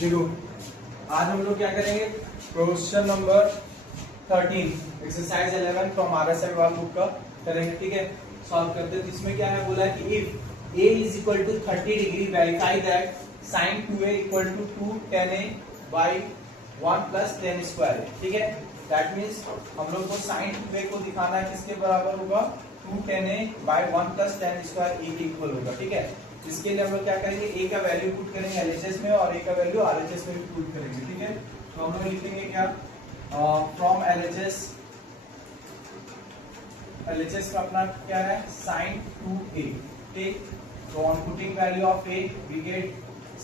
देखो आज हम लोग क्या करेंगे, question number 13 exercise 11 from RSI वाल बुक का करेंगे। ठीक है, सॉल्व करते हैं। इसमें क्या है, बोला है कि if a is equal to 30 degree verify that sin 2a equal to 2 tan a by 1 plus tan square. ठीक है, दैट मीन्स हम लोग को sin 2a को दिखाना है किसके बराबर होगा, 2 tan a by 1 plus tan square a के इक्वल होगा। ठीक है, इसके लिए हम लोग क्या करेंगे, a का वैल्यू पुट करेंगे LHS में और a का वैल्यू RHS में भी पुट करेंगे। ठीक है, तो हम लोग लिखेंगे क्या, फ्रॉम LHS का अपना क्या है, sin 2a। ठीक, तो on putting value of a we get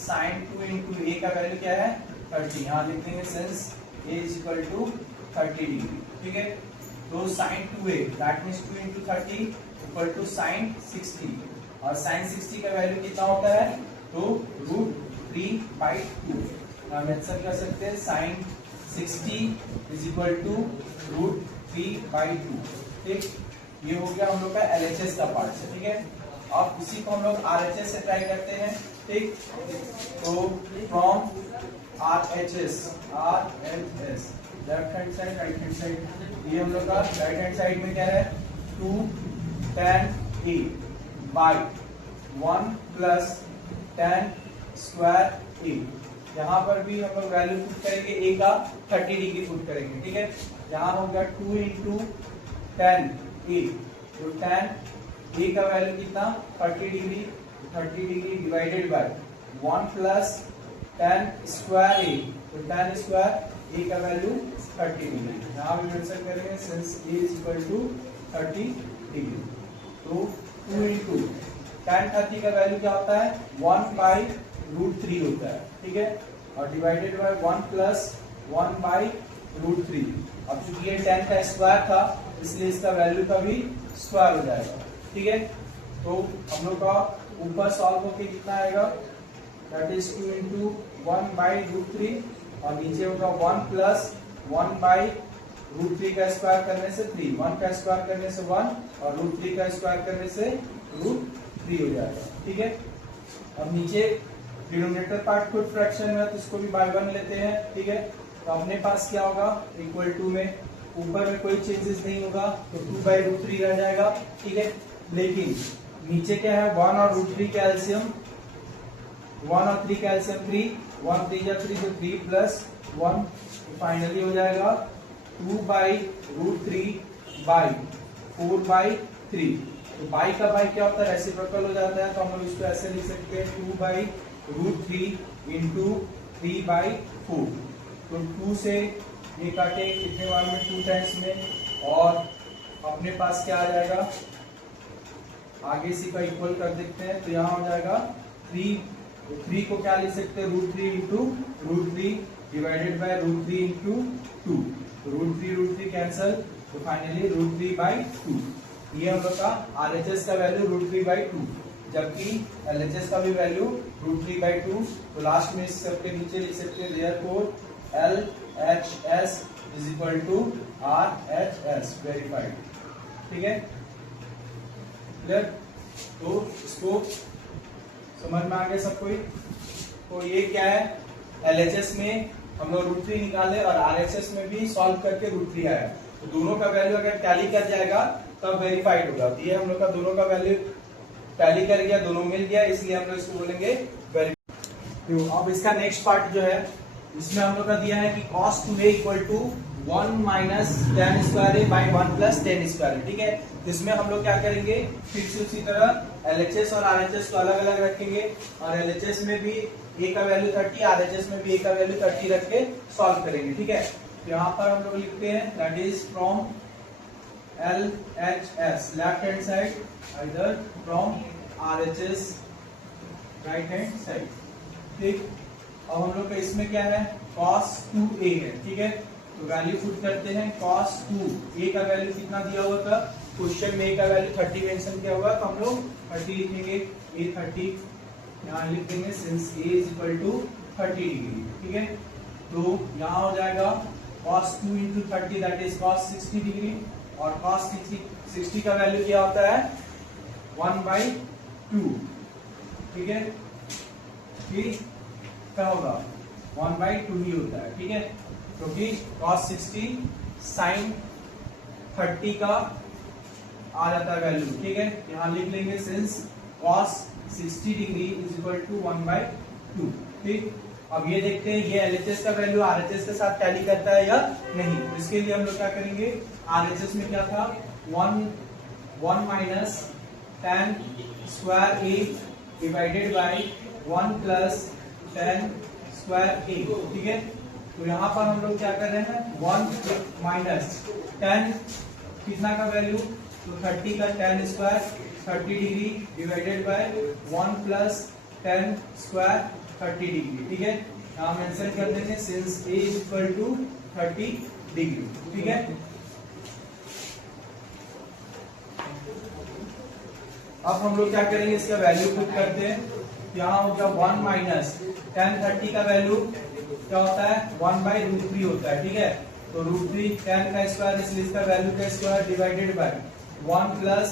sin 2 into a का वैल्यू क्या है 30। यहाँ लिख देंगे since a is equal to 30 degree. ठीक है, तो sin 2a that means 2 into 30 equal to sin 60 और sin 60 का वैल्यू कितना होता है, तो √3/2। हम आंसर कर सकते हैं sin 60 इज इक्वल टू √3/2। ठीक, ये हो गया हम लोग का LHS का पार्ट से। ठीक है, अब इसी को हम लोग RHS से ट्राई करते हैं। ठीक, तो from RHS left hand side right hand side, ये हम लोग का राइट हैंड साइड में क्या है, 2 tan a by 1 plus tan square a। यहाँ पर भी हम लोग वैल्यू पुट करेंगे, a का 30 डिग्री पुट करेंगे। ठीक है, यहाँ हो गया 2 into tan a, तो tan a का वैल्यू कितना 30 degree, 30 degree divided by 1 plus tan square a, तो tan स्क्वायर a का वैल्यू 30 डिग्री। यहाँ भी आंसर करेंगे since a is equal to 30 degree, तो 2 into tan 30 का वैल्यू क्या होता है, 1/√3 होता है। ठीक है, और डिवाइडेड बाय 1 प्लस 1/√3। अब चूंकि ये tan का स्क्वायर था इसलिए इसका वैल्यू का भी स्क्वायर हो जाएगा। ठीक है, तो हम लोग का ऊपर सॉल्व होके कितना आएगा, दैट इज 2 into 1/√3 और नीचे होगा 1 प्लस 1/√3 का स्क्वायर करने से 3, 1 का स्क्वायर करने से 1 और √3 का स्क्वायर करने से √3 हो जाएगा। ठीक है, अब नीचे डिनोमिनेटर पार्ट खुद फ्रैक्शन में है तो इसको भी बाय 1 लेते हैं। ठीक है, तो अपने पास क्या होगा, इक्वल टू में ऊपर में कोई चेंजेस नहीं होगा तो 2/√3 रह जाएगा। ठीक है, लेकिन नीचे क्या है, 1 और √3 का एलसीएम, 1 और 3 का एलसीएम 3, 1 3 या 3 तो 3 प्लस 1, फाइनली हो जाएगा 2/√3 बाई 4/3। तो बाई का बाई क्या होता है, रेसिप्रोकल हो जाता है, तो हम लोग इसको ऐसे लिख सकते हैं 2/√3 into 3/4। तो 2 से ये काटे कितने बार में, 2 टाइम्स में, और अपने पास क्या आ जाएगा, आगे इसी का इक्वल कर देते हैं तो यहाँ हो जाएगा 3। तो 3 को क्या लिख सकते हैं, √3 into √3 divided by √3 into 2, √3 cancel, तो फाइनली √3/2। ये हम लोग का RHS का वैल्यू √3/2, जबकि LHS का भी वैल्यू √3/2। तो लास्ट में इस सबके नीचे लिख सकते हैं therefore LHS is equal to RHS verified. ठीक है, क्लियर, तो इसको समझ में आ गया सब कोई। तो ये क्या है, LHS में हम लोग √3 निकाले और RHS में भी सॉल्व करके √3 आया, तो दोनों का वैल्यू अगर टैली कर जाएगा तब वेरीफाइड होगा। तो ये हम लोग का दोनों का वैल्यू टैली कर गया, दोनों मिल गया, इसलिए हम लोग इसको बोलेंगे वेरीफाइड। तो अब इसका नेक्स्ट पार्ट जो है, इसमें हम लोग का दिया है कि cos 2a equal to 1 minus tan square a by 1 plus tan square. ठीक है, तो इसमें हम लोग क्या करेंगे, फिर से उसी तरह LHS और RHS को अलग अलग रखेंगे और LHS में भी a का वैल्यू 30, RHS में भी a का वैल्यू 30 रख के सॉल्व करेंगे। ठीक है, तो यहाँ पर हम लोग लिखते हैं that is from LHS left hand side either from RHS right hand side. ठीक, अब हम लोग का इसमें क्या है, cos 2a है। ठीक है, तो वैल्यू पुट करते हैं, cos 2a का वैल्यू कितना दिया हुआ था, क्वेश्चन में a का वैल्यू 30 मेंशन किया हुआ, तो हम लोग 30 लिखेंगे, a 30 यहाँ लिख देंगे since a is equal to 30 degree. ठीक है, तो यहाँ हो जाएगा cos 2 into 30 that is cos 60 degree, और cos 60 का वैल्यू क्या होता है, 1/2। ठीक है, फिर क्या होगा 1/2 ही होता है, ठीक है, क्योंकि cos 60 sin 30 का आ जाता है वैल्यू, ठीक है। यहाँ लिख लेंगे since cos 60 degree is equal to 1/2, ठीक। अब ये देखते हैं ये LHS का वैल्यू RHS के साथ टैली करता है या नहीं। तो इसके लिए हम लोग क्या करेंगे, RHS में क्या था 1 minus tan square A divided by 1 plus tan square A, ठीक है। तो यहाँ पर हम लोग क्या कर रहे हैं 1 माइनस tan कितना का वैल्यू, तो 30 का tan square 30 degree divided by 1 plus tan square 30 degree, ठीक है। यहाँ मेंशन कर देंगे since A is equal to 30 degree, ठीक है। अब हम लोग क्या करेंगे, इसका वैल्यू पुट करते हैं। यहाँ हो गया 1 माइनस tan 30 का वैल्यू क्या होता है 1/√3 होता है, ठीक है। तो √3 tan का स्क्वायर, इसलिए इसका वैल्यू का square divided by 1 plus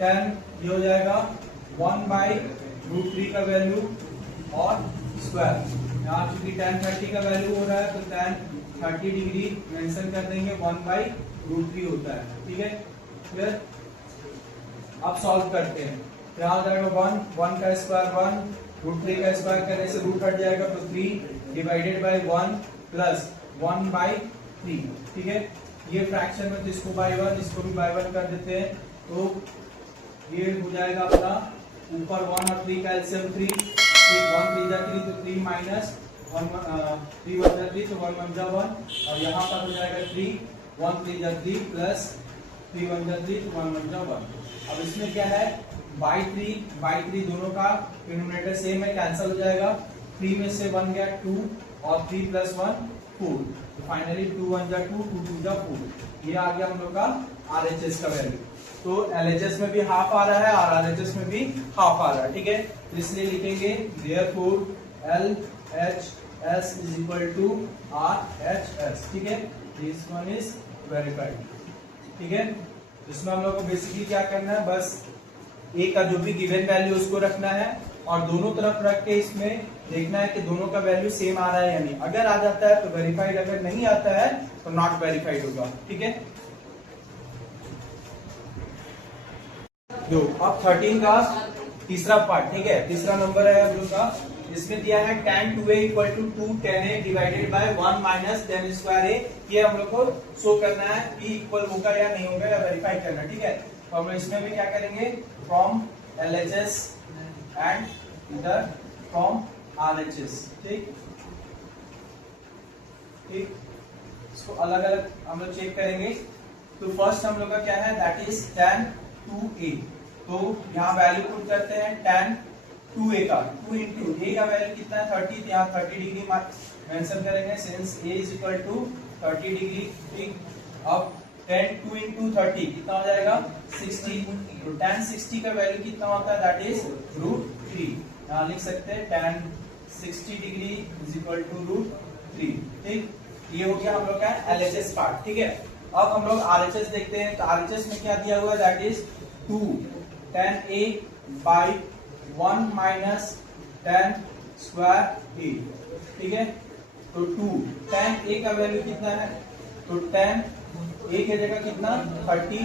tan, ये हो जाएगा 1/√3 का वैल्यू और स्क्वायर। यहाँ चूंकि tan 30 का वैल्यू हो रहा है तो tan 30 डिग्री मेंशन कर देंगे 1/√3 होता है, ठीक है। फिर अब सॉल्व करते हैं। यहाँ आ जाएगा 1 का स्क्वायर 1, √3 का स्क्वायर करने से रूट हट जाएगा तो 3 डिवाइडेड बाय 1 प्लस 1/3, ठीक है। ये फ्रैक्शन में तो इसको बाय 1, इसको भी बाय 1 कर देते हैं, तो ये हो जाएगा अपना ऊपर 1 और 3 का एलसीएम 3, 1 3 जा 3 तो 3 माइनस 1 3 1 जा 3 तो 1 1 जा 1, और यहाँ पर हो जाएगा 3 1 3 जा 3 प्लस 3 1 जा 3 तो 1 1 जा 1। अब इसमें क्या है बाई 3 दोनों का डिनोमिनेटर सेम है, कैंसिल हो जाएगा। 3 में से 1 गया 2 और 3 प्लस 1 4, तो फाइनली 2 1 जा 2 2 2 जा 4। ये आ गया हम लोग का RHS का वैल्यू। तो LHS में भी हाफ आ रहा है और RHS में भी हाफ आ रहा है, ठीक है। तो इसलिए लिखेंगे therefore LHS is equal to RHS, ठीक है। दिस वन इज वेरीफाइड, ठीक है। इसमें हम लोग को बेसिकली क्या करना है, बस A का जो भी गिवन वैल्यू उसको रखना है और दोनों तरफ रख के इसमें देखना है कि दोनों का वैल्यू सेम आ रहा है या नहीं। अगर आ जाता है तो वेरीफाइड, अगर नहीं आता है तो नॉट वेरीफाइड होगा, ठीक है। जो अब 13 का तीसरा पार्ट, ठीक है, तीसरा नंबर है हम लोग का। इसमें दिया है tan 2a equal to 2 tan a divided by 1 minus tan square a। ये हम लोग को शो करना है कि इक्वल होगा या नहीं होगा, या वेरीफाई करना, ठीक है। तो हम इसमें भी क्या करेंगे, फ्रॉम LHS एंड इधर फ्रॉम RHS, ठीक ठीक। इसको अलग अलग हम लोग चेक करेंगे। तो फर्स्ट हम लोग का क्या है, दैट इज tan 2a। तो यहाँ वैल्यू पुट करते हैं tan 2a का, 2 इंटू a का वैल्यू कितना है 30, यहाँ 30 डिग्री मेंशन करेंगे since a is equal to 30 degree, ठीक। अब tan 2 इंटू 30 कितना हो जाएगा 60, तो tan 60 का वैल्यू कितना होता है, दैट इज √3। यहाँ लिख सकते हैं tan 60 degree is equal to √3, ठीक। ये हो गया हम लोग का LHS पार्ट, ठीक है। अब हम लोग RHS देखते हैं। तो RHS में क्या दिया हुआ है, that is 2 tan a by 1 minus tan square a, ठीक है। तो 2 tan a का वैल्यू कितना है, तो tan a की जगह कितना 30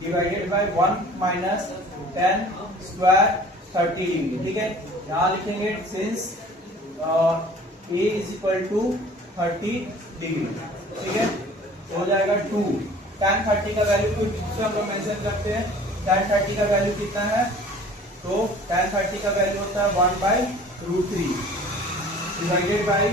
divided by 1 minus tan square 30 degree, ठीक है। यहाँ लिखेंगे since a is equal to 30 degree, ठीक है। तो हो जाएगा 2 tan 30 का वैल्यू को हम लोग मेंशन करते हैं। tan 30 का वैल्यू कितना है, तो tan 30 का वैल्यू होता है 1/√3 divided by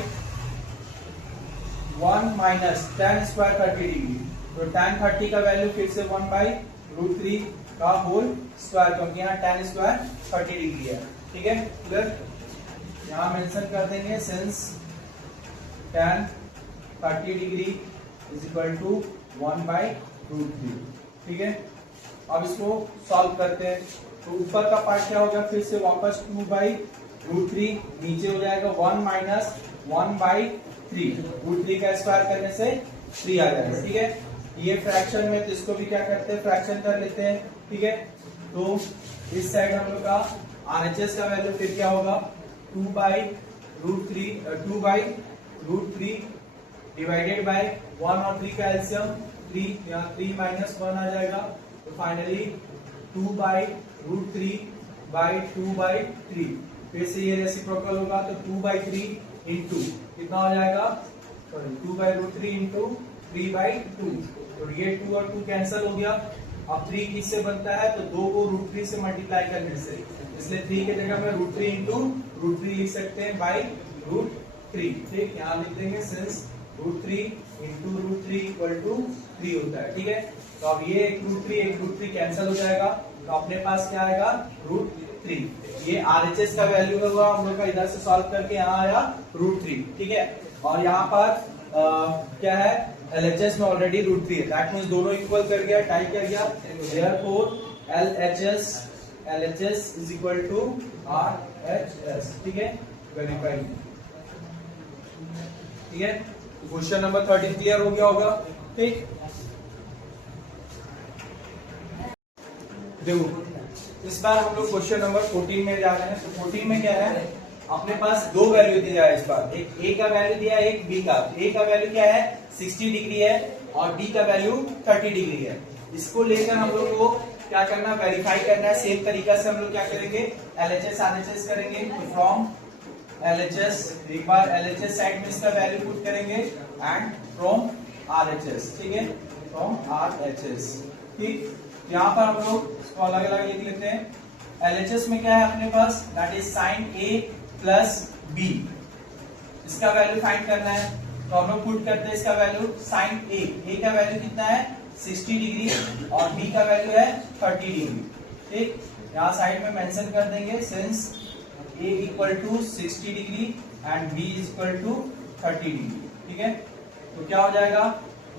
1 minus tan square 30 degree. तो tan 30 का वैल्यू फिर से 1/√3 का होल स्क्वायर, क्योंकि यहाँ tan स्क्वायर 30 डिग्री है, ठीक है। क्लियर, यहाँ मेंशन कर देंगे since tan 30 degree is equal to 1/√3, ठीक है। अब इसको सॉल्व करते हैं। तो ऊपर का पार्ट क्या होगा, फिर से वापस 2/√3, नीचे हो जाएगा 1 माइनस 1/3, √3 का स्क्वायर करने से 3 आ जाएगा, ठीक है। ये फ्रैक्शन में, तो इसको भी क्या करते हैं, फ्रैक्शन कर लेते हैं, ठीक है। तो इस साइड हम लोग का RHS का वैल्यू फिर क्या होगा 2/√3, 2/3 √3 डिवाइडेड बाय 1 और 3 का एलसीएम 3, यहाँ 3 माइनस 1 आ जाएगा, तो फाइनली 2/√3/2/3। फिर से ये रेसिप्रोकल होगा तो 2/3 इंटू कितना हो जाएगा, सॉरी 2/√3 इंटू 3/2, तो ये 2 और 2 कैंसिल हो गया। अब 3 किससे बनता है, तो 2 को √3 से मल्टीप्लाई करने से, इसलिए 3 की जगह में √3 इंटू √3 लिख सकते हैं बाई √3। ठीक, यहाँ लिख देंगे सिंस √3 इंटू √3 इक्वल टू 3 होता है। ठीक है, तो अब ये एक √3 कैंसिल हो जाएगा, तो अपने पास क्या आएगा √3। ये RHS का वैल्यू होगा हम लोग का, इधर से सॉल्व करके यहाँ आया √3। ठीक है, और यहाँ पर क्या है, LHS में ऑलरेडी √3 है, दैट मींस दोनों इक्वल कर गया, टाई कर गया, therefore LHS is equal to RHS। ठीक है, वेरीफाई। ठीक है, क्वेश्चन नंबर 13 क्लियर हो गया होगा। ठीक, देखो इस बार हम लोग क्वेश्चन नंबर 14 में जा रहे हैं। तो 14 में क्या है, अपने पास दो वैल्यू दिया है इस बार, एक A का वैल्यू दिया है, एक B का। A का वैल्यू क्या है 60 डिग्री है और B का वैल्यू 30 डिग्री है। इसको लेकर हम लोग को क्या करना, वेरीफाई करना है। सेम तरीका से हम लोग क्या करेंगे, LHS RHS करेंगे। तो फ्रॉम LHS, एक बार LHS साइड में इसका वैल्यू पुट करेंगे एंड फ्रॉम RHS। ठीक है, फ्रॉम RHS। ठीक, यहाँ पर हम लोग इसको अलग अलग लिख लेते हैं। LHS में क्या है अपने पास, that is sin A plus B, इसका वैल्यू फाइंड करना है। तो हम लोग पुट करते हैं इसका वैल्यू, sin A का वैल्यू कितना है 60 डिग्री और B का वैल्यू है 30 डिग्री। ठीक, यहाँ साइड में मेंशन कर देंगे since A equal to 60 degree and B equal to 30 degree. ठीक है, तो क्या हो जाएगा,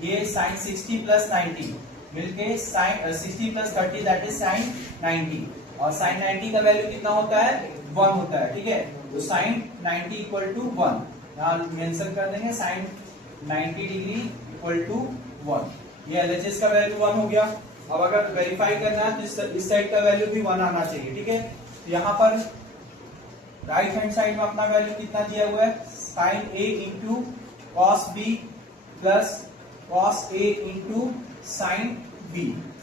ये sin 60 प्लस 90 मिलके sin 60 plus 30 that is sin 90, और sin 90 का वैल्यू कितना होता है 1 होता है। ठीक है, तो sin 90 इक्वल टू 1, यहाँ मेंशन कर देंगे sin 90 डिग्री इक्वल टू 1। ये LHS का वैल्यू 1 हो गया। अब अगर वेरीफाई करना है तो इस साइड का वैल्यू भी 1 आना चाहिए। ठीक है, तो यहाँ पर राइट हैंड साइड में अपना वैल्यू कितना दिया हुआ है, sin A into cos B plus cos A into sin B।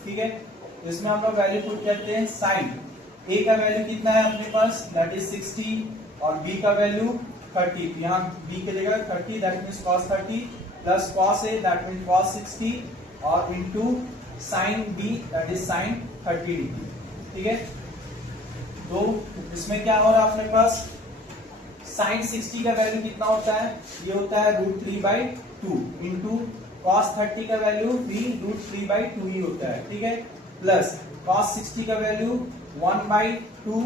ठीक है, तो इसमें हम लोग वैल्यू पुट करते हैं। sin A का वैल्यू कितना है अपने पास, दैट इज 60 और B का वैल्यू 30, यहाँ B की जगह 30 that means cos 30 plus cos A that means cos 60 और into sin B that is sin 30 degree. ठीक है, तो इसमें क्या हो रहा है अपने पास, sin 60 का वैल्यू कितना होता है, ये होता है √3/2 इंटू cos 30 का वैल्यू भी √3/2 ही होता है। ठीक है, प्लस cos 60 का वैल्यू 1/2,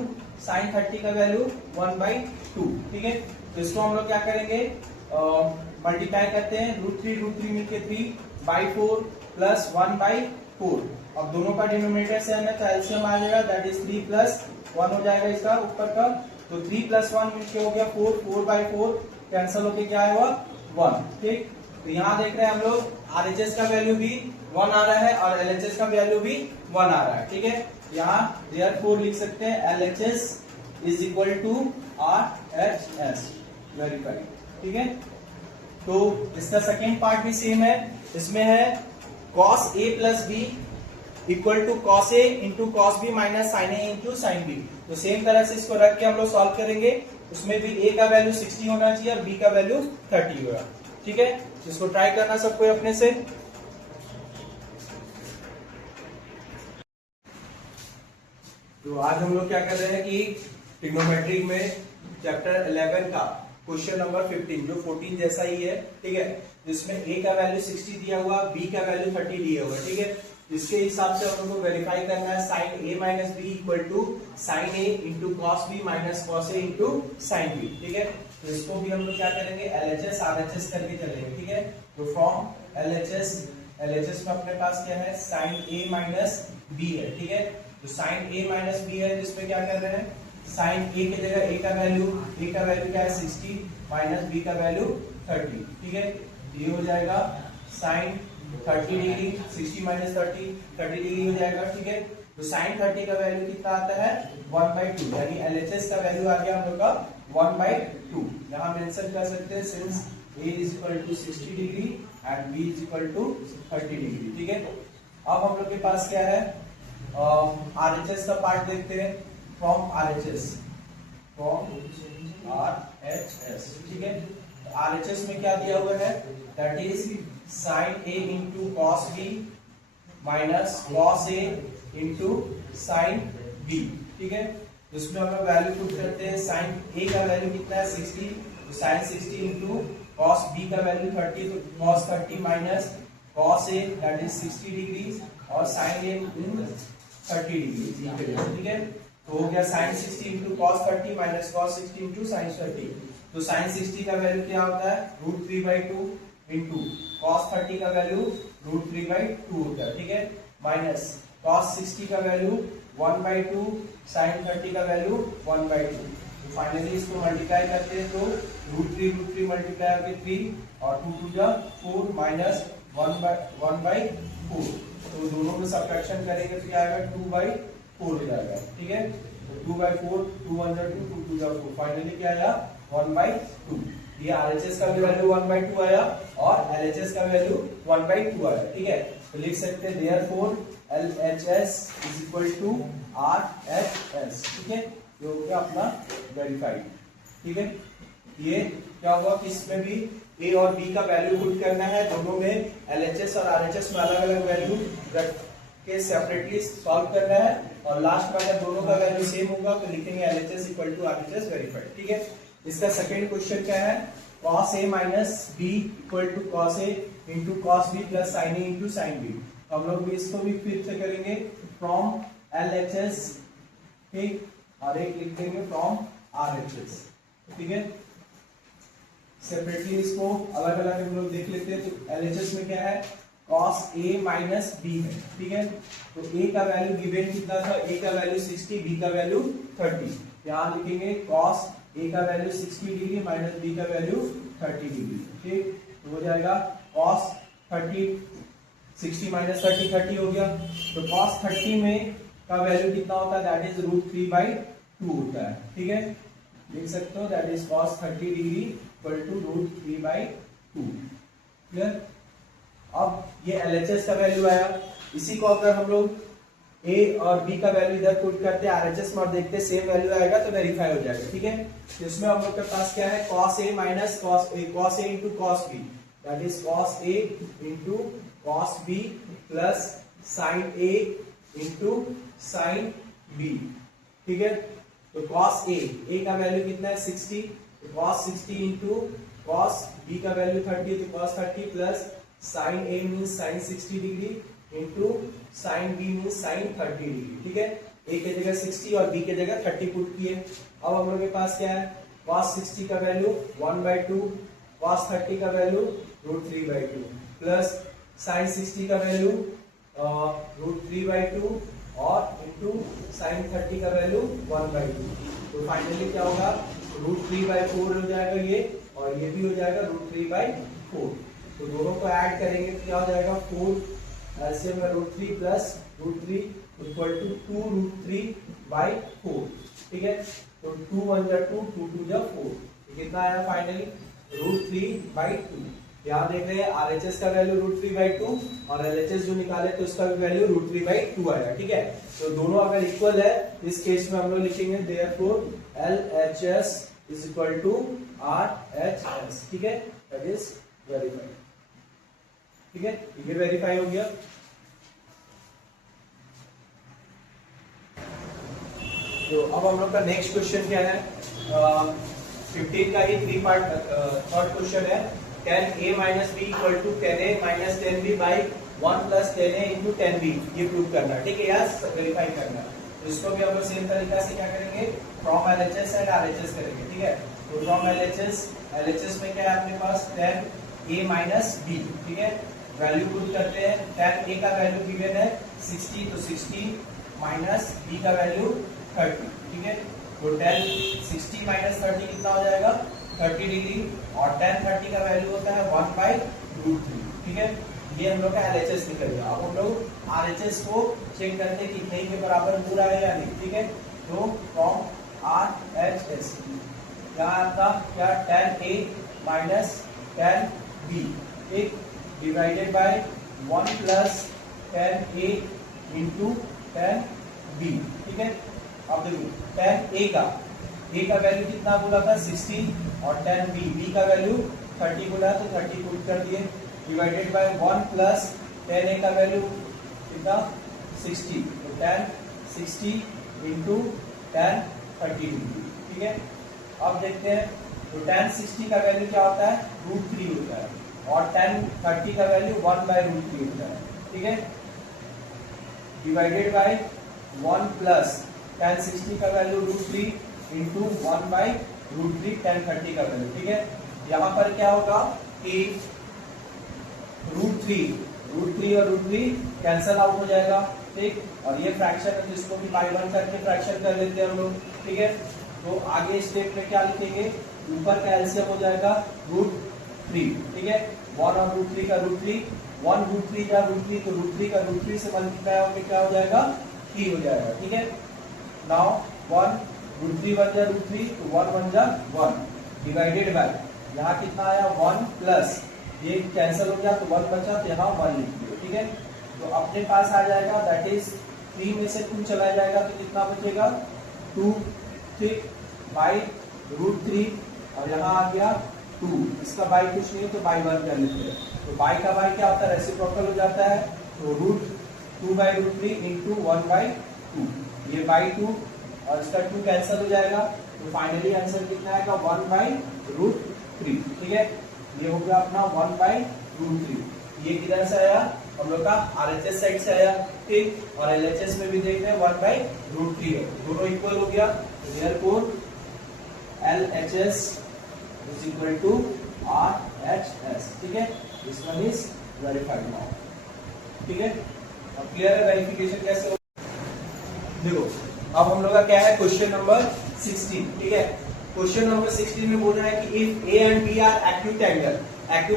sin 30 का वैल्यू 1/2। ठीक है, तो इसको हम लोग क्या करेंगे, मल्टीप्लाई करते हैं, √3 मिलके 3/4 प्लस 1/4। अब दोनों का डिनोमिनेटर सेम है तो एलसीएम आ जाएगा, दैट इज 3 प्लस 1 हो जाएगा इसका ऊपर का, तो 3 प्लस 1 मिलके हो गया 4, 4/4 कैंसिल होके क्या आएगा 1। ठीक, तो यहाँ देख रहे हैं हम लोग RHS का वैल्यू भी 1 आ रहा है और LHS का वैल्यू भी 1 आ रहा है। ठीक है, यहाँ देयरफॉर लिख सकते हैं LHS is equal to RHS, verify. ठीक है, तो इसका सेकेंड पार्ट भी सेम है, इसमें है cos A plus B equal to cos A into cos B minus sin A into sin B। तो सेम तरह से इसको रख के हम लोग सॉल्व करेंगे, उसमें भी A का वैल्यू 60 होना चाहिए और B का वैल्यू 30 होगा। ठीक है, इसको ट्राई करना सबको अपने से। तो आज हम लोग क्या कर रहे हैं कि ट्रिग्नोमेट्री में चैप्टर 11 का क्वेश्चन नंबर 15 जो 14 जैसा ही है। ठीक है, जिसमें A का वैल्यू 60 दिया हुआ, B का वैल्यू 30 दिया हुआ। ठीक है, इसके हिसाब से हम लोग को वेरीफाई करना है sin A minus B equal to sin A into cos B minus cos A into sin B। ठीक है, तो इसको भी हम लोग क्या करेंगे, LHS RHS करके चलेंगे। ठीक है, तो फ्रॉम LHS में अपने पास क्या है, sin A माइनस B है। ठीक है, तो sin A माइनस B है, जिसमें क्या कर रहे हैं, sin A की जगह A का वैल्यू क्या है 60 माइनस B का वैल्यू 30। ठीक है, ये हो जाएगा sin 30 डिग्री, 60 माइनस 30 डिग्री हो जाएगा। ठीक है, तो sin 30 का वैल्यू कितना आता है 1/2, यानी LHS का वैल्यू आ गया हम लोग का 1/2। यहाँ मेंशन कर सकते हैं since A is equal to 60 degree and B is equal to 30 degree. ठीक है, अब हम लोग के पास क्या है, RHS का पार्ट देखते हैं। फ्रॉम RHS, ठीक है, RHS में क्या दिया हुआ है, that is sin A into cos B minus cos A into sin B। ठीक है, इसमें हम लोग वैल्यू पुट करते हैं। sin A का वैल्यू कितना है 60, तो sin 60 इंटू cos B का वैल्यू 30, तो cos 30 minus cos A that is 60 degree और sin A इन 30 डिग्री। ठीक है, तो हो गया sin 60 into cos 30 minus cos 60 into sin 30। तो sin 60 का वैल्यू क्या होता है, √3/2 इंटू cos 30 का वैल्यू √3/2 होता है। ठीक है, माइनस cos 60 का वैल्यू 1/2, sin 30 का वैल्यू 1/2। तो फाइनली इसको मल्टीप्लाई करते हैं तो √3 मल्टीप्लाई होकर 3 और 2 2 जा 4 माइनस 1/4। तो दोनों में सब्ट्रैक्शन करेंगे तो क्या आएगा, 2/4 हो जाएगा। ठीक है, तो 2/4, 2 1 जा 2, 2 2 जा 4, फाइनली क्या आया 1/2। ये RHS का भी वैल्यू 1/2 आया और LHS का वैल्यू 1/2 आया। ठीक है, तो लिख सकते हैं therefore LHS is equal to RHS। ठीक है, ये हो गया अपना वेरीफाइड। ठीक है, ये क्या होगा कि इसमें भी A और B का वैल्यू पुट करना है, दोनों में LHS और RHS में अलग अलग वैल्यू रख के सेपरेटली सॉल्व करना है और लास्ट में अगर दोनों का वैल्यू सेम होगा तो लिखेंगे LHS equal to RHS verified. ठीक है, इसका सेकंड क्वेश्चन क्या है, cos A minus B equal to cos A into cos B plus sin A into sin B। हम लोग भी इसको भी फिर से करेंगे फ्रॉम LHS, ठीक, और एक लिख देंगे फ्रॉम RHS। ठीक है, सेपरेटली इसको अलग अलग हम लोग देख लेते हैं। तो LHS में क्या है, cos A माइनस B है। ठीक है, तो A का वैल्यू गिवन कितना था, A का वैल्यू 60, B का वैल्यू 30। यहाँ लिखेंगे cos A का वैल्यू 60 डिग्री माइनस B का वैल्यू 30 डिग्री। ठीक, तो हो जाएगा cos 30, 60 माइनस 30, 30 हो गया। तो cos 30 में का वैल्यू कितना होता है, दैट इज √3/2 होता है। ठीक है, लिख सकते हो that is cos 30 degree equal to √3/2। Clear. अब ये LHS का वैल्यू आया, इसी को अगर हम लोग A और B का वैल्यू इधर पुट करते हैं RHS में और देखते हैं सेम वैल्यू आएगा तो वेरीफाई हो जाएगा। ठीक है, तो इसमें हम लोग के पास क्या है, cos A minus cos A into cos B, that is cos A into cos B plus sin A into sin B। ठीक है, तो cos A का वैल्यू कितना है 60, तो cos 60 इंटू cos B का वैल्यू 30, तो cos 30 plus sin A means sin 60 degree into sin B means sin 30 degree. ठीक है, A के जगह 60 और B के जगह 30 पुट किए। अब हम लोग के पास क्या है, cos 60 का वैल्यू 1/2, cos 30 का वैल्यू √3/2 प्लस sin 60 का वैल्यू √3/2 और इंटू sin 30 का वैल्यू 1/2। तो फाइनली क्या होगा, √3/4 हो जाएगा ये, और ये भी हो जाएगा √3/4। तो दोनों को ऐड करेंगे तो क्या हो जाएगा, 4 एलसीएम में √3 प्लस √3 इक्वल टू 2√3/4। ठीक है, तो 2 1 जा 2, 2 2 जा 4, कितना आया फाइनली √3/2। यहाँ देख रहे हैं RHS का वैल्यू √3/2 और LHS जो निकाले तो उसका भी वैल्यू √3/2 आया। ठीक है, तो दोनों अगर इक्वल है इस केस में हम लोग लिखेंगे therefore LHS is equal to RHS। ठीक है, दैट इज वेरीफाइड। ठीक है, ये वेरीफाई हो गया। तो अब हम लोग का नेक्स्ट क्वेश्चन क्या है, 15 का ही 3 पार्ट थर्ड क्वेश्चन है, tan A minus B equal to tan A minus tan B by 1 plus tan A into tan B, ये प्रूव करना है। ठीक है, यार वेरीफाई करना है। तो इसको भी हम लोग सेम तरीका से क्या करेंगे, फ्रॉम LHS एंड RHS करेंगे। ठीक है, तो फ्रॉम LHS में क्या है अपने पास, tan A माइनस B। ठीक है, वैल्यू पुट करते हैं, tan A का वैल्यू गिवन है 60, तो 60 माइनस B का वैल्यू 30। ठीक है, तो tan 60 माइनस 30 कितना हो जाएगा 30 डिग्री, और tan 30 का वैल्यू होता है 1/√3। ठीक है, ये हम लोग का LHS निकल गया। अब हम लोग RHS को चेक करते हैं कितने के बराबर हो रहा है या नहीं। ठीक है, तो फ्रॉम RHS यहाँ आपका क्या tan A minus tan B, ठीक, divided by 1 plus tan A into tan B, ठीक है। अब देखो tan A का वैल्यू कितना बोला था 60 और tan B का वैल्यू 30 बोला तो 30 पुट कर दिए, divided by 1 plus tan A का वैल्यू कितना 60, तो tan 60 इंटू tan 30 डिग्री, ठीक है। अब देखते हैं तो tan 60 का वैल्यू क्या होता है √3 होता है और tan 30 का वैल्यू 1/√3 होता है, ठीक है, डिवाइडेड बाय 1 प्लस tan 60 का वैल्यू √3 इंटू 1/√3 tan 30 का वैल्यू, ठीक है। यहाँ पर क्या होगा कि √3 और √3 कैंसल आउट हो जाएगा, ठीक, और ये फ्रैक्शन है तो इसको भी बाय 1 करके फ्रैक्शन कर लेते हैं हम लोग, ठीक है। तो आगे स्टेप में क्या लिखेंगे, ऊपर का एलसीएम हो जाएगा √3, ठीक है, 1 और √3 का √3, 1 √3 का √3 तो √3 का √3 से मल्टीप्लाई होकर क्या हो जाएगा 3 हो जाएगा, ठीक है। नाउ 1 √3 बन जाए √3 तो 1 बन जा 1 डिवाइडेड बाय यहाँ कितना आया 1 प्लस ये कैंसिल हो गया तो 1 बचा तो यहाँ 1 लिख दिया, ठीक है। तो अपने पास आ जाएगा दैट इज 3 में से 2 चला जाएगा तो कितना बचेगा 2, ठीक, बाई √3 और यहाँ आ गया 2, इसका बाई कुछ नहीं है तो बाई 1 कर लेते हैं, तो बाई का बाई क्या होता है रेसिप्रोकल हो जाता है, तो √2/√3 इंटू 1/2, ये बाई 2 और इसका 2 कैंसिल हो जाएगा तो फाइनली आंसर कितना आएगा 1/√3, ठीक है। ये हो गया अपना 1/√3, ये किधर से आया हम लोग का RHS साइड से आया, ठीक, और LHS में भी देखते हैं 1/√3 है, दोनों इक्वल हो गया, therefore LHS is equal to RHS, ठीक है, this one is verified now, ठीक है। अब क्लियर है वेरिफिकेशन कैसे हो। देखो अब हम लोग का क्या है क्वेश्चन नंबर 16, ठीक है। क्वेश्चन नंबर 16 में बोल रहा है कि if A and B are acute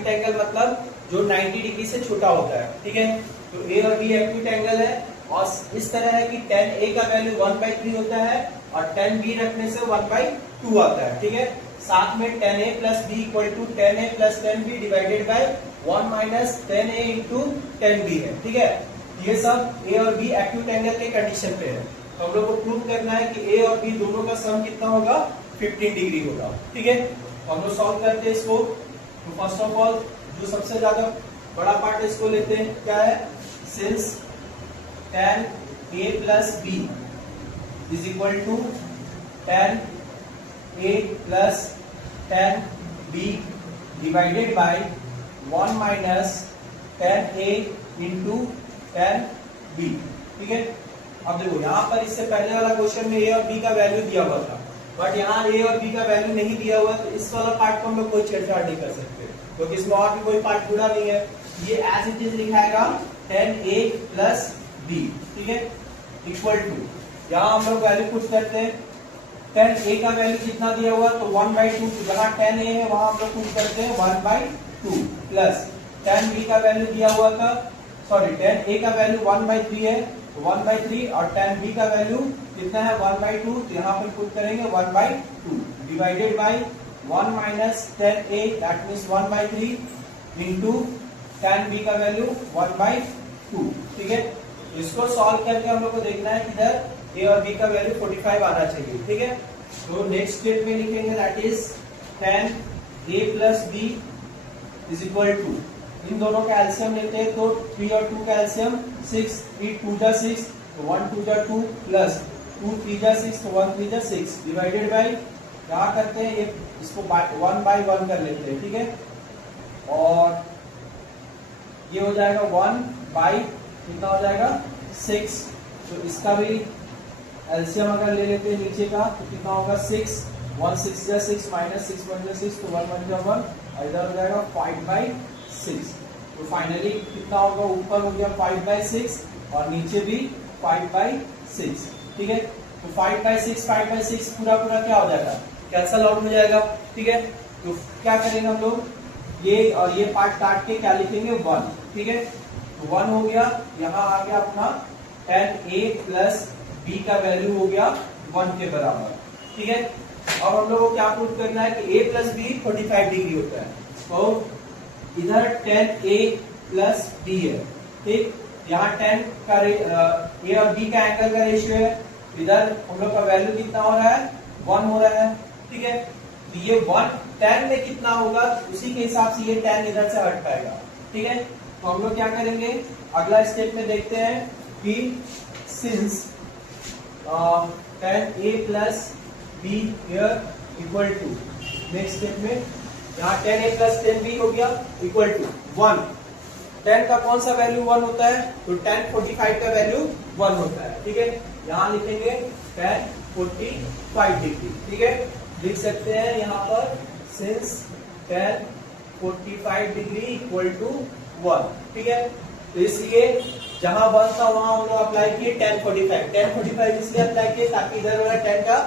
angle मतलब जो 90 डिग्री से छोटा होता है, ठीक है, तो A और B एक्यूट एंगल है और इस तरह है कि tan A का वैल्यू 1/3 होता है और tan B रखने से 1/2 आता है, ठीक है। साथ में tan A plus B equal to tan A plus tan B divided by 1 minus tan A into tan B है, ठीक है। ये सब A और B एक्यूट एंगल के कंडीशन पे है, तो हम लोग को प्रूव करना है कि A और B दोनों का सम कितना होगा 15 डिग्री होगा, ठीक है। तो हम लोग सॉल्व करते हैं इसको, तो फर्स्ट ऑफ ऑल जो सबसे ज्यादा बड़ा पार्ट है इसको लेते हैं, क्या है since tan A plus B is equal to tan A plus tan B divided by 1 minus tan A into tan B, ठीक है। अब देखो यहाँ पर इससे पहले वाला क्वेश्चन में A और B का वैल्यू दिया हुआ था, बट यहाँ A और B का वैल्यू नहीं दिया हुआ, तो इस वाला पार्ट को हम लोग कोई छेड़छाड़ नहीं कर सकते क्योंकि इसमें और भी कोई पार्ट जुड़ा नहीं है, ये एज इट इज लिखाएगा tan A प्लस B, ठीक है, इक्वल टू यहाँ हम लोग वैल्यू पुट करते हैं, tan A का वैल्यू कितना दिया हुआ तो 1/2, जहाँ tan A है वहां हम लोग पुट करते हैं 1/2 प्लस tan B का वैल्यू दिया हुआ था, सॉरी tan A का वैल्यू 1/3 है, 1/3 और tan B का वैल्यू कितना है 1/2, तो यहाँ पर पुट करेंगे 1/2 divided by 1 minus tan A that means 1/3 into tan B का वैल्यू 1/2, ठीक है। इसको सॉल्व करके हम लोग को देखना है किधर A और B का वैल्यू 45 आना चाहिए, ठीक है। तो नेक्स्ट स्टेप में लिखेंगे that is tan A plus B is equal to, इन दोनों का एलसीएम लेते हैं तो 3 और 2 का एलसीएम 6, 3 2 जा 6 तो 1 2 जा 2 प्लस 2 3 जा 6 तो 1 3 जा 6 डिवाइडेड बाय क्या करते हैं ये इसको 1/1 कर लेते हैं, ठीक है, और ये हो जाएगा 1 बाई कितना हो जाएगा 6, तो इसका भी एलसीएम अगर ले लेते हैं नीचे का तो कितना होगा 6, 1 6 जा 6 माइनस 6 1 जा 6 तो 1 1 जा 1 और इधर हो जाएगा 5/6, तो फाइनली कितना होगा ऊपर हो गया 5/6 और नीचे भी 5/6, ठीक है। तो 5/6 पूरा क्या हो जाएगा कैंसल आउट हो जाएगा, ठीक है। तो क्या करेंगे हम लोग ये और ये पार्ट काट के क्या लिखेंगे 1, ठीक है, तो 1 हो गया, यहाँ आ गया अपना tan A प्लस B का वैल्यू हो गया 1 के बराबर, ठीक है। अब हम लोग को क्या प्रूव करना है कि a प्लस बी 45 डिग्री होता है। तो इधर tan a प्लस b है, ठीक। यहाँ tan का a और b का एंगल का रेशियो है, इधर हम लोग का वैल्यू कितना हो रहा है 1 हो रहा है, ठीक है। तो ये 1 tan में कितना होगा उसी के हिसाब से ये tan इधर से हट पाएगा, ठीक है। तो हम लोग क्या करेंगे, अगला स्टेप में देखते हैं कि since tan a plus b here equal to, next step में यहाँ tan a plus tan b हो गया इक्वल टू 1। tan का कौन सा वैल्यू 1 होता है, तो tan 45 का वैल्यू 1 होता है, ठीक है। यहाँ लिखेंगे tan 45 डिग्री, ठीक है। लिख सकते हैं यहाँ पर since tan 45 degree equal to 1, ठीक है। तो इसलिए जहां 1 था वहां हम लोग अप्लाई किए tan 45 इसलिए अप्लाई किए ताकि इधर वाला tan का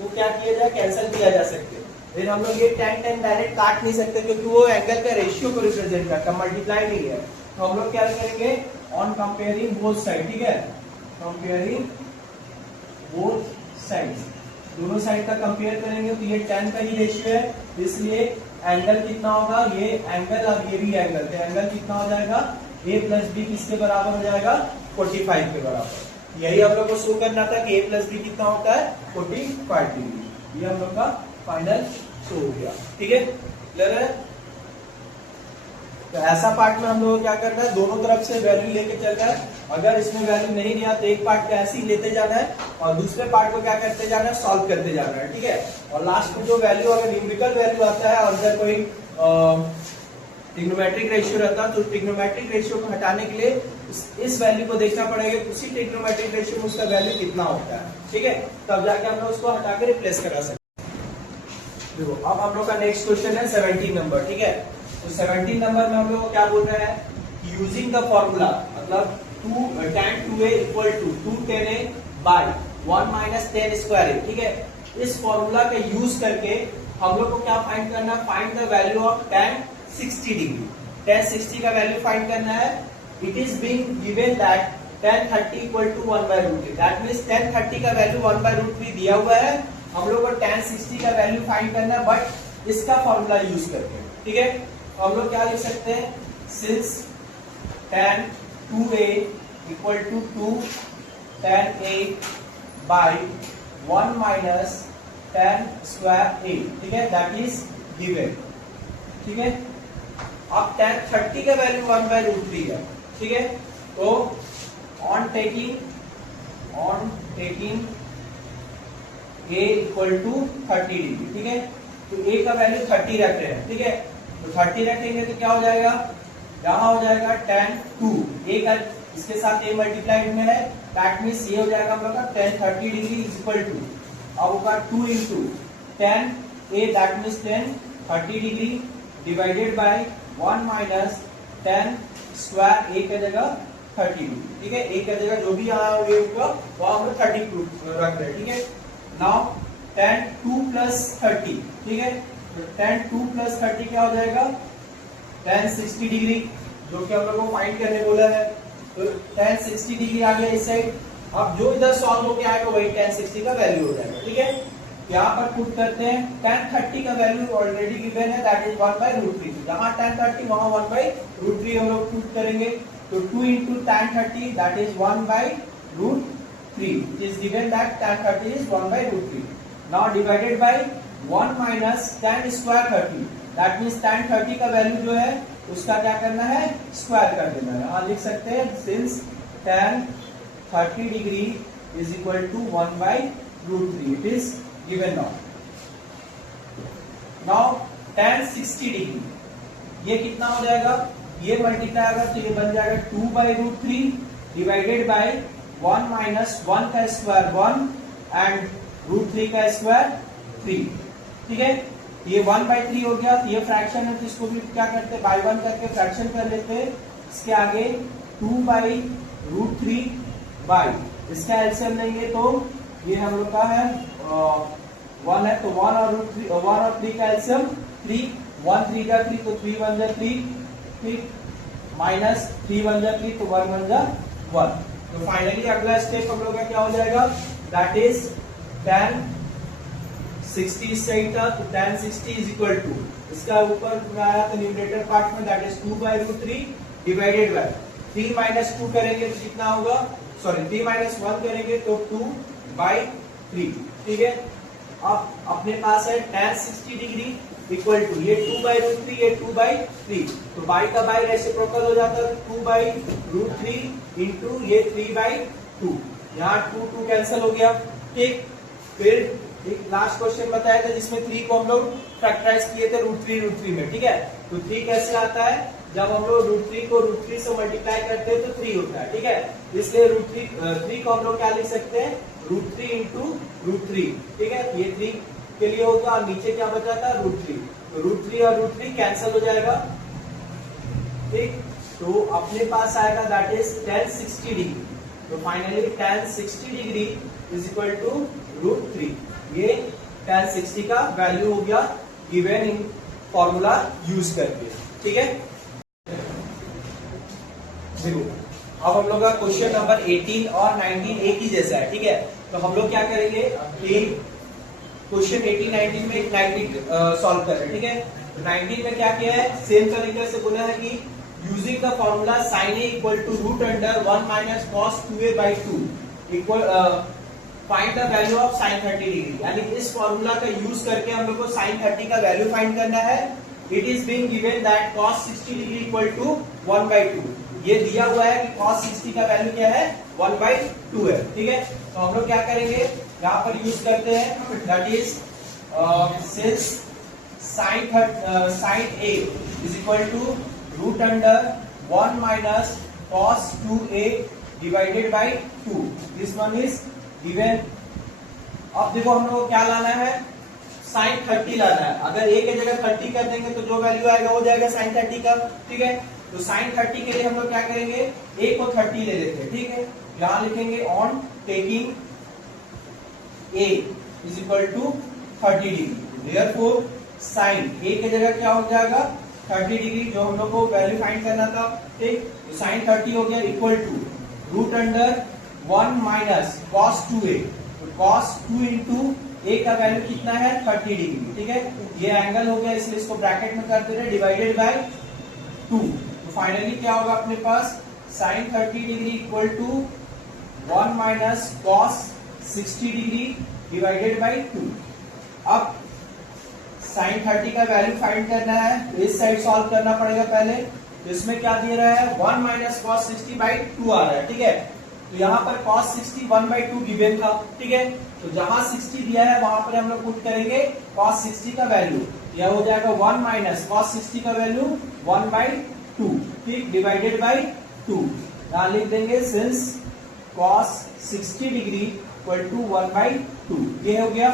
वो क्या किया जाए, कैंसिल किया जा सके। फिर हम लोग ये tan डायरेक्ट काट नहीं सकते क्योंकि वो एंगल का रेशियो को रिप्रेजेंट करता है, मल्टीप्लाई नहीं है। तो हम लोग क्या करेंगे, ऑन कंपेयरिंग बोथ साइड, ठीक है, कंपेयरिंग बोथ साइड्स, दोनों साइड का कंपेयर करेंगे तो ये tan का ही रेशियो है, इसलिए एंगल कितना होगा, ये एंगल और ये भी एंगल, तो एंगल कितना हो जाएगा a प्लस बी किसके बराबर हो जाएगा 45 के बराबर। यही हम लोग को शो करना था कि a प्लस बी कितना होता है 45 डिग्री। ये हम लोग का फाइनल शो हो गया, ठीक है, क्लियर है। तो ऐसा पार्ट में हम लोग को क्या करना है, दोनों तरफ से वैल्यू लेके चलना है। अगर इसमें वैल्यू नहीं दिया तो एक पार्ट को ऐसे ही लेते जाना है और दूसरे पार्ट को क्या करते जाना है, सॉल्व करते जाना है, ठीक है। और लास्ट में जो वैल्यू अगर न्यूमेरिकल वैल्यू आता है और अगर कोई ट्रिग्नोमेट्रिक रेशियो रहता है तो ट्रिग्नोमेट्रिक रेशियो को हटाने के लिए इस वैल्यू को देखना पड़ेगा, उसी ट्रिग्नोमेट्रिक रेशियो में उसका वैल्यू कितना होता है, ठीक है। तब जाके हम लोग उसको हटा के रिप्लेस करा सकते हैं। देखो अब हम लोग का नेक्स्ट क्वेश्चन है 17 नंबर, ठीक है। तो 17 नंबर में हम लोग क्या बोल रहे हैं, यूजिंग द फॉर्मूला, मतलब tan 2a equal to 2 tan a by 1 minus tan square a, ठीक है। इस फॉर्मूला का यूज करके हम लोग को क्या फाइंड करना है, find the value of tan 60 degree. tan 60 का वैल्यू फाइंड करना है। It is being given that tan 30 equal to 1/√3, that means tan 30 का वैल्यू 1/√3 दिया हुआ है, हम लोग को tan 60 का वैल्यू फाइंड करना है बट इसका फॉर्मूला यूज करके, ठीक है। तो हम लोग क्या लिख सकते हैं, since tan 2a equal to 2 tan a by 1 minus tan square a, ठीक है, दैट इज गिवन, ठीक है। अब tan 30 का वैल्यू 1/√3 है, ठीक है। तो on taking a equal to 30 degree, ठीक है। तो a का वैल्यू 30 रख रहे हैं, ठीक है। तो 30 रखेंगे तो क्या हो जाएगा, यहाँ हो जाएगा tan 2 a का इसके साथ a मल्टीप्लाइड में है, दैट मींस ये हो जाएगा हम लोग का tan 30 degree is equal to, अब होगा 2 into tan a that means tan 30 degree divided by 1 minus tan square a का जगह 30 डिग्री, ठीक है। a का जगह जो भी यहाँ होगा वहां हम लोग 30 रख रहे हैं, ठीक है। नाउ tan 2 प्लस 30, ठीक है। तो tan 2 प्लस 30 क्या हो जाएगा, tan 60 डिग्री, जो कि हम लोग को फाइंड करने बोला है। तो tan 60 डिग्री आ गया इस साइड। अब जो इधर सॉल्व होके आएगा वही tan 60 का वैल्यू हो जाएगा, ठीक है। यहाँ पर पुट करते हैं, tan 30 का वैल्यू ऑलरेडी गिवन है, दैट इज 1/√3, जहां tan 30 वहां 1/√3 हम लोग पुट करेंगे। तो 2 into tan 30 that is 1/√3, it is given that tan 30 is 1/√3। Now divided by 1 minus tan square 30, that means tan 30 का वैल्यू जो है उसका क्या करना है, स्क्वायर कर देना है। यहाँ लिख सकते हैं since tan 30 degree is equal to 1/√3, it is given now. Now tan 60 degree ये कितना हो जाएगा, ये मल्टीप्लाई होगा तो ये बन जाएगा 2/√3 डिवाइडेड बाय 1 माइनस 1 का स्क्वायर 1 एंड √3 का स्क्वायर 3, ठीक है। ये 1/3 हो गया, तो ये फ्रैक्शन है तो इसको भी क्या करते हैं, बाय 1 करके फ्रैक्शन कर लेते हैं। इसके आगे 2/√3 बाय इसका एलसीएम लेंगे तो ये हम लोग का है 1 है, तो 1 और 3 का एलसीएम 3, 1 3 का 3 तो 3 1 जा 3, ठीक, माइनस 3 1 जा 3 तो 1 1 जा 1। तो फाइनली अगला स्टेप हम लोग का क्या हो जाएगा, दैट इज tan 60 इस साइड था, तो tan 60 इज इक्वल टू, इसका ऊपर में आया तो न्यूमरेटर पार्ट में that is 2/√3 divided by 3 minus 2 करेंगे तो कितना होगा, सॉरी 3 माइनस 1 करेंगे तो 2/3, ठीक है। अब अपने पास है tan 60 डिग्री इक्वल टू ये 2/√3, ये 2/3, तो बाई का बाई रेसिप्रोकल हो जाता है, 2/√3 इंटू ये 3/2, यहाँ 2 कैंसिल हो गया, ठीक। फिर एक लास्ट क्वेश्चन बताया था जिसमें 3 को हम लोग फैक्टराइज किए थे √3 में, ठीक है। तो 3 कैसे आता है, जब हम लोग √3 को √3 से मल्टीप्लाई करते हैं तो 3 होता है, ठीक है। इसलिए √3 को हम लोग क्या लिख सकते हैं, √3 इंटू √3, ठीक है। ये 3 के लिए होगा और नीचे क्या बचा था, √3, तो √3 और √3 कैंसिल हो जाएगा, ठीक। तो अपने पास आएगा दैट इज tan 60 डिग्री, तो finally tan 60 degree is equal to √3, ये tan 60 का वैल्यू हो गया गिवन इन फॉर्मूला यूज करके, ठीक है। देखो अब हम लोग का क्वेश्चन नंबर 18 और 19 एक ही जैसा है, ठीक है। तो हम लोग क्या करेंगे कि क्वेश्चन 18 19 में 19 सॉल्व कर रहे हैं, ठीक है। तो 19 में क्या किया है, सेम तरीके से बोला है कि using the formula sin a equal to √1 minus cos 2a/2 equal find the value of sin 30 degree, यानी इस फॉर्मूला का यूज करके हम लोग को sin 30 का वैल्यू फाइंड करना है। It is being given that cos 60 degree equal to 1/2, ये दिया हुआ है कि cos 60 का वैल्यू क्या है, 1/2 है, ठीक है। तो हम लोग क्या करेंगे, यहाँ पर यूज करते हैं that is since sin a is equal to √1 minus cos 2a divided by 2, this one is given. अब देखो हम लोग को क्या लाना है, sin 30 लाना है। अगर a के जगह 30 कर देंगे तो जो वैल्यू आएगा हो जाएगा sin 30 का, ठीक है। तो sin 30 के लिए हम लोग क्या करेंगे, a को 30 ले लेते हैं, ठीक है। यहां लिखेंगे on taking a is equal to 30 degree, therefore sin a के जगह क्या हो जाएगा 30 डिग्री, जो हम लोग को वैल्यू फाइंड करना था, ठीक। तो sin 30 हो गया equal to √1 minus cos 2a, तो cos 2 इंटू a का वैल्यू कितना है 30 डिग्री, ठीक है। ये एंगल हो गया इसलिए इसको ब्रैकेट में कर दे रहे, डिवाइडेड बाय 2, तो फाइनली क्या होगा अपने पास sin 30 degree equal to 1 minus cos 60 degree divided by 2। अब sin 30 का वैल्यू फाइंड करना है तो इस साइड सॉल्व करना पड़ेगा पहले, तो इसमें क्या दे रहा है 1 माइनस cos 60/2 आ रहा है, ठीक है। तो यहाँ पर cos 60 1/2 गिवन था, ठीक है। तो जहां 60 दिया है वहां पर हम लोग पुट करेंगे cos 60 का वैल्यू, यह हो जाएगा 1 माइनस cos 60 का वैल्यू 1/2, ठीक, डिवाइडेड बाय 2। यहाँ लिख देंगे since cos 60 degree equal to 1/2, ये हो गया।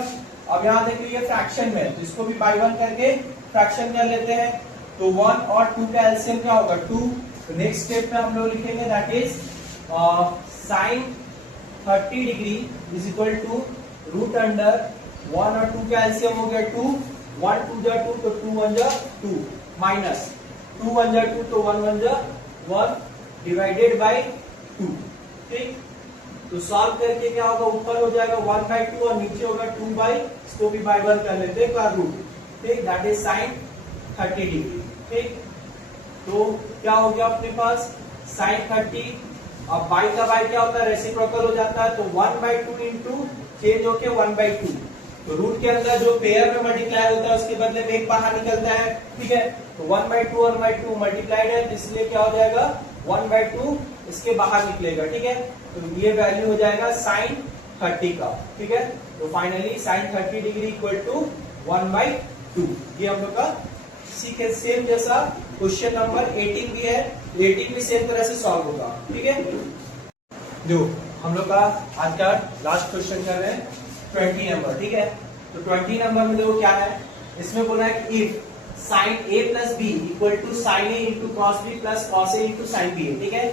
अब यहाँ देखिए ये फ्रैक्शन में, तो इसको भी बाय 1 करके फ्रैक्शन कर लेते हैं, तो 1 और 2 का एलसीएम क्या होगा 2। तो नेक्स्ट स्टेप में हम लोग लिखेंगे that is sin 30 degree is equal to √1 और 2 का एलसीएम हो गया 2, 1 2 जा 2 तो 2 1 जा 2 माइनस 2 1 जा 2 तो 1 1 जा 1 डिवाइडेड बाय 2, ठीक। तो सॉल्व करके क्या होगा, ऊपर हो जाएगा 1/2 और नीचे होगा 2/, इसको भी बाय 1 कर लेते हैं का रूट, ठीक, दैट इज sin 30 डिग्री, ठीक। तो क्या हो गया अपने पास sin 30, अब बाई का बाई क्या होता है रेसिप्रोकल हो जाता है, तो 1/2 इंटू चेंज होके 1/2, तो रूट के अंदर जो पेयर में मल्टीप्लाई होता है उसके बदले में एक बाहर निकलता है, ठीक है। तो 1/2 और 1/2 मल्टीप्लाइड है, इसलिए क्या हो जाएगा 1/2 इसके बाहर निकलेगा, ठीक है। तो ये वैल्यू हो जाएगा sin 30 का, ठीक है। तो finally sin 30 degree equal to 1/2, ये हम लोग का सीखे सेम जैसा क्वेश्चन नंबर 18 भी है, 18 भी सेम तरह से सॉल्व होगा, ठीक है। जो हम लोग का आज का लास्ट क्वेश्चन कर रहे हैं 20 नंबर, ठीक है। तो 20 नंबर में देखो क्या है, इसमें बोला है कि if sin a plus b equal to sin a into cos b plus cos a into sin b है, ठीक है।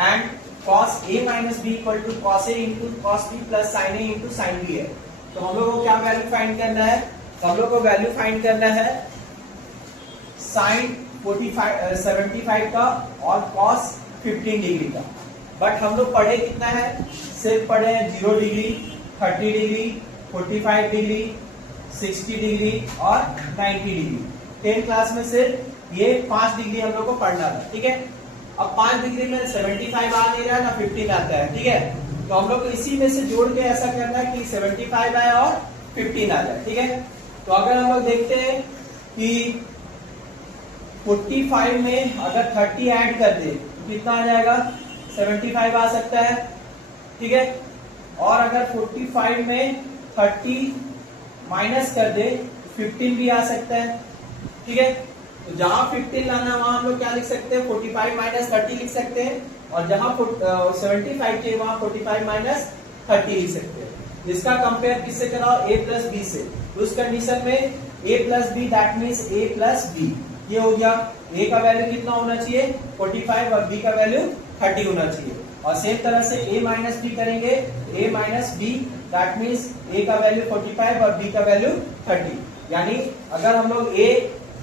And cos a minus b equal to cos a into cos b plus sin a into sin b है। तो हम लोग को क्या value find करना है, तो हम लोग को वैल्यू फाइंड करना है sin 75 का और cos 15 डिग्री का। बट हम लोग पढ़े कितना है, सिर्फ पढ़े हैं 0 डिग्री 30 डिग्री 45 डिग्री 60 डिग्री और 90 डिग्री। 10 क्लास में से ये 5 डिग्री हम लोग को पढ़ना था, ठीक है। अब 5 डिग्री में 75 आ नहीं रहा ना 15 आता है, ठीक है। तो हम लोग को इसी में से जोड़ के ऐसा करना है कि 75 आए और 15 आ जाए, ठीक है। तो अगर हम लोग देखते हैं कि 45 में अगर 30 ऐड कर दे तो कितना आ जाएगा, 75 आ सकता है, ठीक है। और अगर 45 में 30 माइनस कर दे 15 भी आ सकता है, ठीक है। तो जहां 15 लाना वहां हम लोग क्या लिख सकते हैं, 45 माइनस 30 लिख सकते हैं, और जहां 75 के वहां 45 माइनस 30 लिख सकते हैं। इसका कंपेयर किससे कराओ, a प्लस बी से। उस कंडीशन में a plus B that means a plus B, ये हो गया। a का वैल्यू कितना होना चाहिए 45 और b का वैल्यू 30 होना चाहिए। और सेम तरह से a माइनस बी करेंगे, a minus B that means a का वैल्यू 45 और b का वैल्यू 30। यानी अगर हम लोग a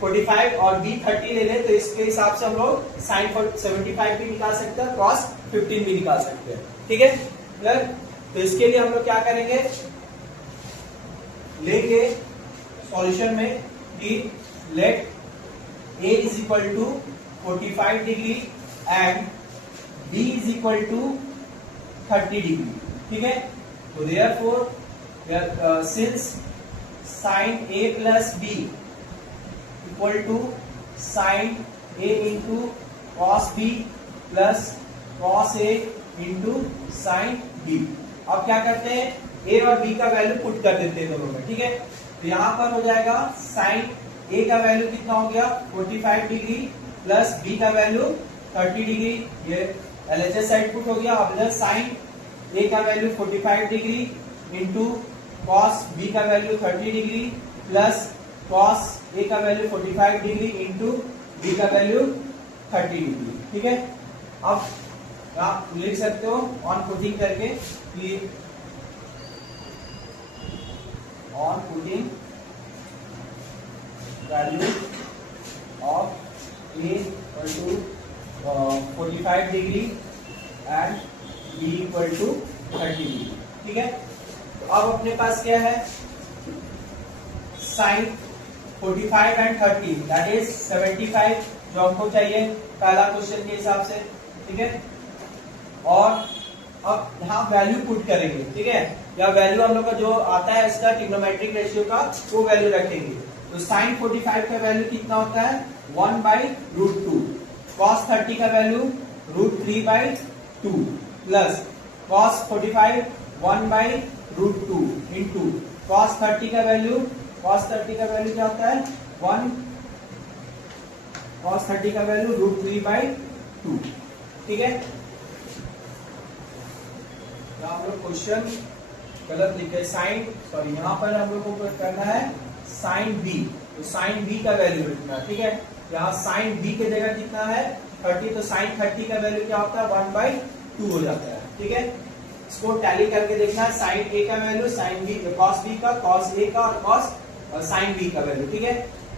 45 और b 30 ले लें तो इसके हिसाब से हम लोग साइन 75 भी निकाल सकते हैं, कॉस 15 भी निकाल सकते हैं, ठीक है क्लियर। तो इसके लिए हम लोग क्या करेंगे, लेंगे सॉल्यूशन में कि let a is equal to 45 degree and b is equal to 30 degree, ठीक है। तो therefore since sine a plus b equal to sine a into cos b plus cos a into sine b। अब क्या करते हैं, a और b का value put कर देते हैं दोनों में, ठीक है। तो यहां पर हो जाएगा साइन a का वैल्यू कितना हो गया 45 डिग्री प्लस b का वैल्यू 30 डिग्री, ये LHS साइड पुट हो गया। अब इधर साइन a का value 45 degree into cos b का value 30 degree plus cos a का वैल्यू 45 डिग्री इंटू b का वैल्यू 30 डिग्री, ठीक है। अब आप लिख सकते हो ऑन पुटिंग करके कि on putting value of a equal to 45 degree and b equal to 30 degree, ठीक है। तो अब अपने पास क्या है, साइन 45 एंड 30 दैट इज 75 जो हमको चाहिए पहला क्वेश्चन के हिसाब से, ठीक है। और अब यहाँ वैल्यू पुट करेंगे, ठीक है। या वैल्यू हम लोग का जो आता है इसका ट्रिग्नोमेट्रिक रेशियो का वो वैल्यू रखेंगे। तो साइन 45 का वैल्यू कितना होता है 1/√2, कॉस 30 का value √3/2 plus cos 45 1/√2 into cos 30 का वैल्यू क्या होता है 1, कॉस 30 का वैल्यू √3/2, ठीक है। हम लोग क्वेश्चन गलत लिखे, यहाँ पर हम लोग को करना है साइन b, तो साइन b का वैल्यू लिखना, ठीक है। यहाँ साइन b के जगह कितना है 30, तो साइन 30 का वैल्यू क्या होता है 1/2 हो जाता है, ठीक है। इसको टैली करके देखना है, साइन a का value sine b, cos b का, कॉस a का और कॉस साइन b का वैल्यू, ठीक है।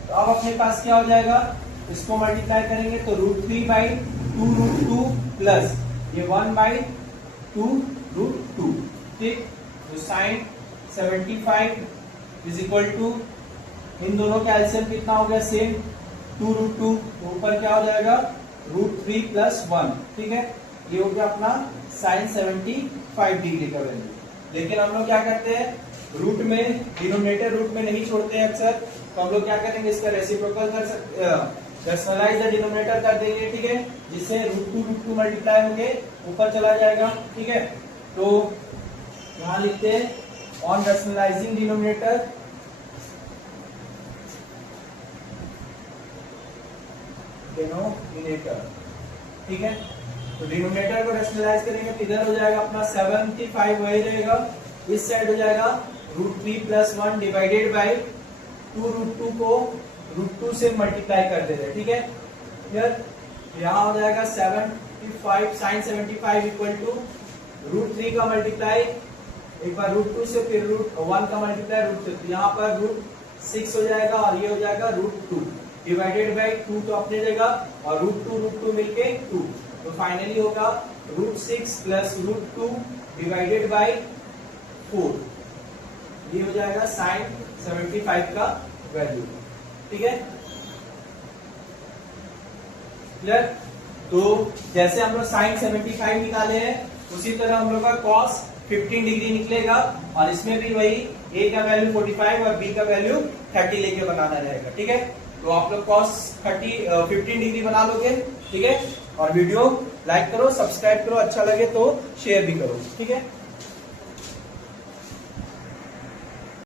तो अब अपने पास क्या हो जाएगा, इसको मल्टीप्लाई करेंगे तो √3/2√2 प्लस ये 1/2√2, ठीक। तो साइन 75 इज इक्वल टू, इन दोनों का एलसीएम कितना हो गया सेम 2√2, तो ऊपर क्या हो जाएगा √3 + 1, ठीक है। ये हो गया अपना साइन 75 डिग्री का वैल्यू। लेकिन हम लोग क्या करते हैं, रूट में डिनोमिनेटर रूट में नहीं छोड़ते हैं अक्सर, तो हम लोग क्या करेंगे इसका रेसिप्रोकल कर सकते हैं, रैशनलाइज द डिनोमिनेटर कर देंगे, ठीक है। जिससे √2 मल्टीप्लाई होंगे ऊपर चला जाएगा, ठीक है। तो यहां लिखते हैं ऑन रैशनलाइजिंग डिनोमिनेटर ठीक है। तो डिनोमिनेटर को रैशनलाइज करेंगे तो इधर हो जाएगा अपना 75 वही रहेगा, इस साइड हो जाएगा √3 + 1 डिवाइडेड बाय 2√2 को √2 से मल्टीप्लाई कर दे रहे, ठीक है। फिर यहाँ हो जाएगा 75 साइन 75 इक्वल टू √3 का मल्टीप्लाई एक बार √2 से, फिर √1 का मल्टीप्लाई √2, तो यहाँ पर √6 हो जाएगा और ये हो जाएगा √2 डिवाइडेड बाय 2 तो अपने जगह और √2 मिलके 2, तो फाइनली होगा √6 + √2 डिवाइडेड बाय 4, ये हो जाएगा साइन 75 का वैल्यू। ठीक है, क्लियर। तो जैसे हम लोग साइन 75 निकाले हैं, उसी तरह हम लोग का कॉस 15 डिग्री निकलेगा, और इसमें भी वही ए का वैल्यू 45 और बी का वैल्यू 30 लेके बनाना रहेगा। ठीक है, तो आप लोग कॉस 15 डिग्री बना लोगे। ठीक है, और वीडियो लाइक करो, सब्सक्राइब करो, अच्छा लगे तो शेयर भी करो। ठीक है।